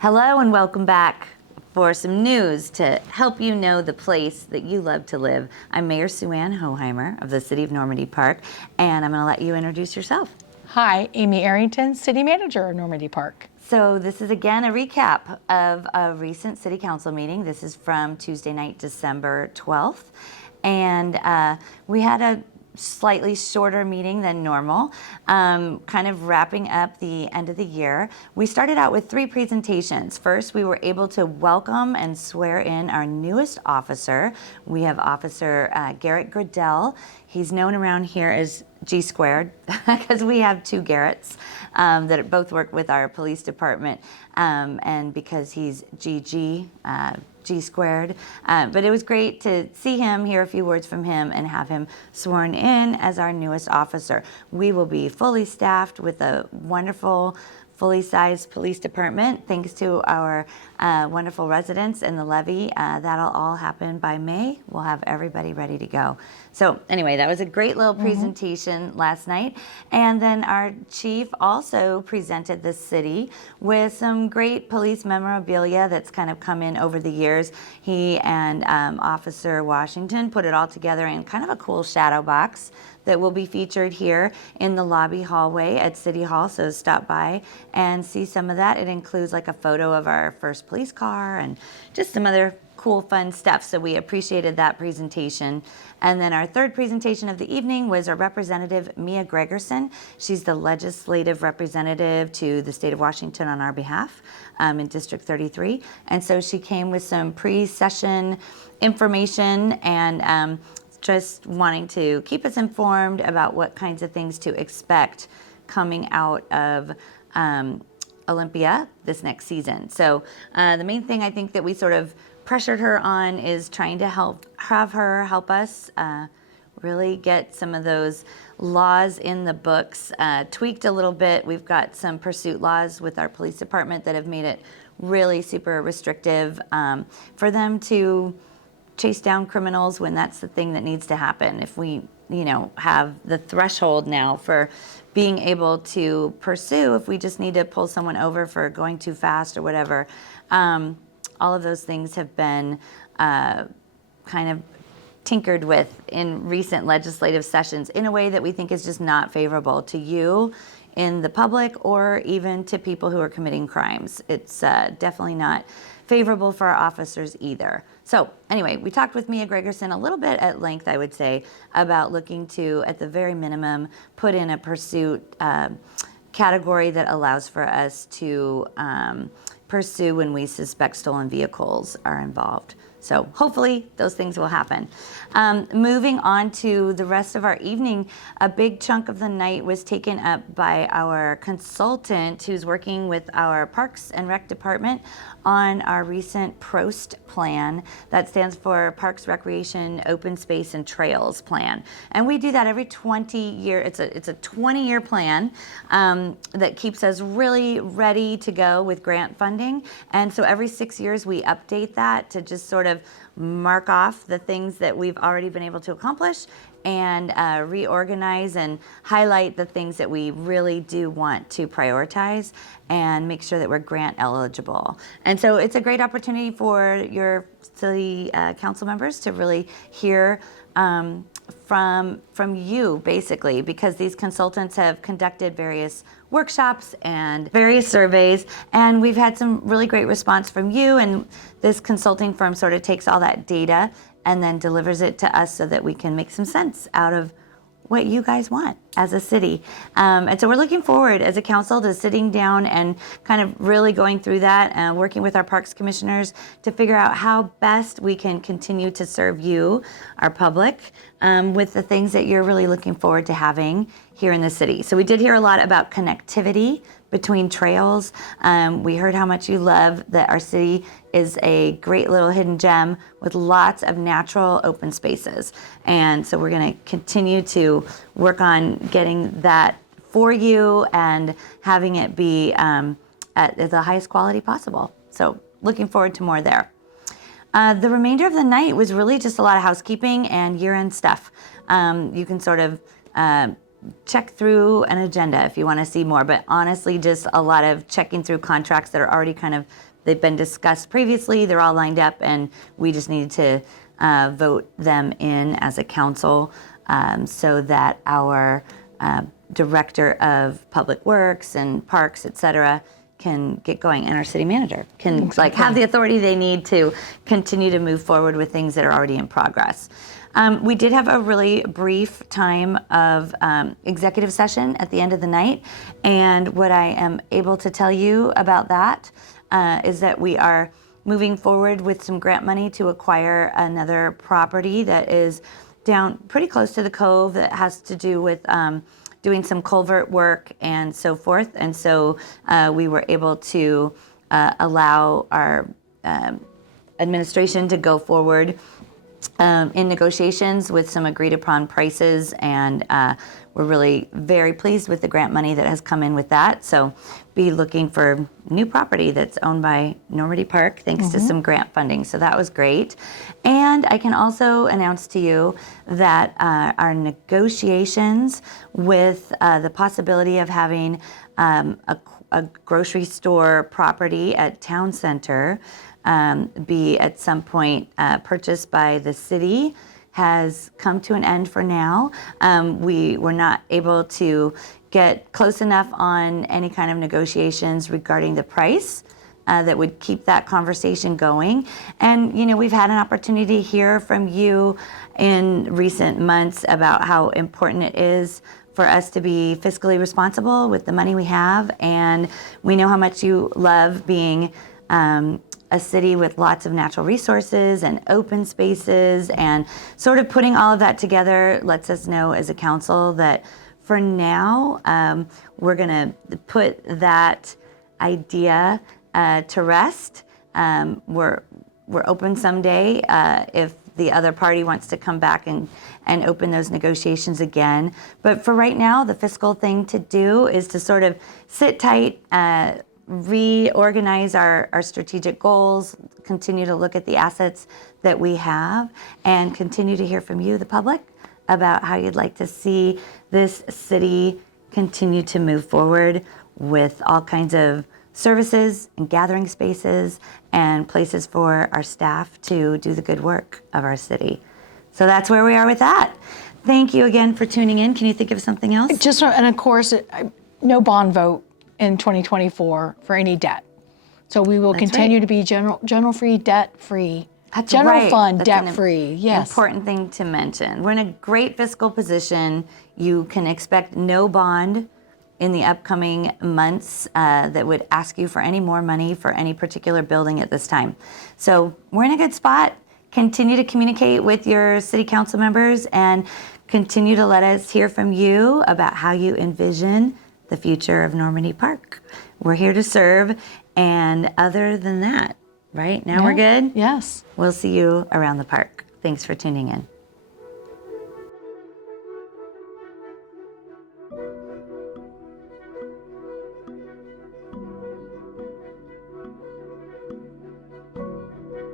Hello and welcome back for some news to help you know the place that you love to live. I'm Mayor Sue Ann Hohimer of the City of Normandy Park, and I'm going to let you introduce yourself. Hi, Amy Arrington, City Manager of Normandy Park. So this is again a recap of a recent City Council meeting. This is from Tuesday night, December 12th, and we had a slightly shorter meeting than normal, kind of wrapping up the end of the year. We started out with 3 presentations. First, we were able to welcome and swear in our newest officer. We have Officer Garrett Gradell. He's known around here as G Squared because we have 2 Garretts that both work with our police department, and because he's GG, G Squared. But it was great to see him, hear a few words from him, and have him sworn in as our newest officer. We will be fully staffed with a wonderful, fully sized police department, thanks to our wonderful residents in the levy. That'll all happen by May. We'll have everybody ready to go. So anyway, that was a great little presentation last night. And then our chief also presented the city with some great police memorabilia that's kind of come in over the years. He and Officer Washington put it all together in kind of a cool shadow box that will be featured here in the lobby hallway at City Hall, so stop by and see some of that. It includes like a photo of our first police car and just some other cool, fun stuff, so we appreciated that presentation. And then our third presentation of the evening was our representative, Mia Gregerson. She's the legislative representative to the state of Washington on our behalf in District 33. And so she came with some pre-session information and just wanting to keep us informed about what kinds of things to expect coming out of Olympia this next season. So the main thing I think that we sort of pressured her on is trying to have her help us really get some of those laws in the books tweaked a little bit. We've got some pursuit laws with our police department that have made it really super restrictive for them to chase down criminals when that's the thing that needs to happen. If we, have the threshold now for being able to pursue, if we just need to pull someone over for going too fast or whatever, all of those things have been kind of tinkered with in recent legislative sessions in a way that we think is just not favorable to you in the public or even to people who are committing crimes. It's definitely not favorable for our officers either. So anyway, we talked with Mia Gregerson a little bit at length, I would say, about looking to, at the very minimum, put in a pursuit category that allows for us to pursue when we suspect stolen vehicles are involved. So hopefully those things will happen. Moving on to the rest of our evening, a big chunk of the night was taken up by our consultant who's working with our Parks and Rec department on our recent PROST plan. That stands for Parks, Recreation, Open Space, and Trails plan. And we do that every 20 year. It's a 20-year plan that keeps us really ready to go with grant funding. And so every 6 years we update that to just sort of mark off the things that we've already been able to accomplish and reorganize and highlight the things that we really do want to prioritize and make sure that we're grant eligible. And so it's a great opportunity for your city council members to really hear from you, basically, because these consultants have conducted various workshops and various surveys, and we've had some really great response from you, and this consulting firm sort of takes all that data and then delivers it to us so that we can make some sense out of what you guys want as a city. And so we're looking forward as a council to sitting down and kind of really going through that and working with our parks commissioners to figure out how best we can continue to serve you, our public, with the things that you're really looking forward to having here in the city. So we did hear a lot about connectivity between trails. We heard how much you love that our city is a great little hidden gem with lots of natural open spaces. And so we're going to continue to work on getting that for you and having it be at the highest quality possible. So looking forward to more there. The remainder of the night was really just a lot of housekeeping and year-end stuff. You can sort of check through an agenda if you want to see more. But honestly, just a lot of checking through contracts that are already they've been discussed previously. They're all lined up, and we just needed to vote them in as a council so that our director of public works and parks, et cetera, can get going, and our city manager can have the authority they need to continue to move forward with things that are already in progress. We did have a really brief time of executive session at the end of the night, and what I am able to tell you about that is that we are moving forward with some grant money to acquire another property that is down pretty close to the cove that has to do with doing some culvert work and so forth. And so we were able to allow our administration to go forward in negotiations with some agreed upon prices, and we're really very pleased with the grant money that has come in with that. So be looking for new property that's owned by Normandy Park thanks to some grant funding. So that was great. And I can also announce to you that our negotiations with the possibility of having a grocery store property at Town Center be at some point purchased by the city has come to an end for now. We were not able to get close enough on any kind of negotiations regarding the price that would keep that conversation going. And, you know, we've had an opportunity to hear from you in recent months about how important it is for us to be fiscally responsible with the money we have. And we know how much you love being a city with lots of natural resources and open spaces, and sort of putting all of that together lets us know as a council that for now, we're gonna put that idea to rest. We're open someday if the other party wants to come back and open those negotiations again. But for right now, the fiscal thing to do is to sort of sit tight, reorganize our strategic goals, continue to look at the assets that we have, and continue to hear from you, the public, about how you'd like to see this city continue to move forward with all kinds of services and gathering spaces and places for our staff to do the good work of our city. So that's where we are with that. Thank you again for tuning in. Can you think of something else? And of course, no bond vote in 2024 for any debt. So we will continue to be general free, debt free. That's general right. fund, That's debt free. Yes. Important thing to mention. We're in a great fiscal position. You can expect no bond in the upcoming months that would ask you for any more money for any particular building at this time. So we're in a good spot. Continue to communicate with your city council members and continue to let us hear from you about how you envision the future of Normandy Park. We're here to serve, and other than that, right? Now we're good? Yes. We'll see you around the park. Thanks for tuning in.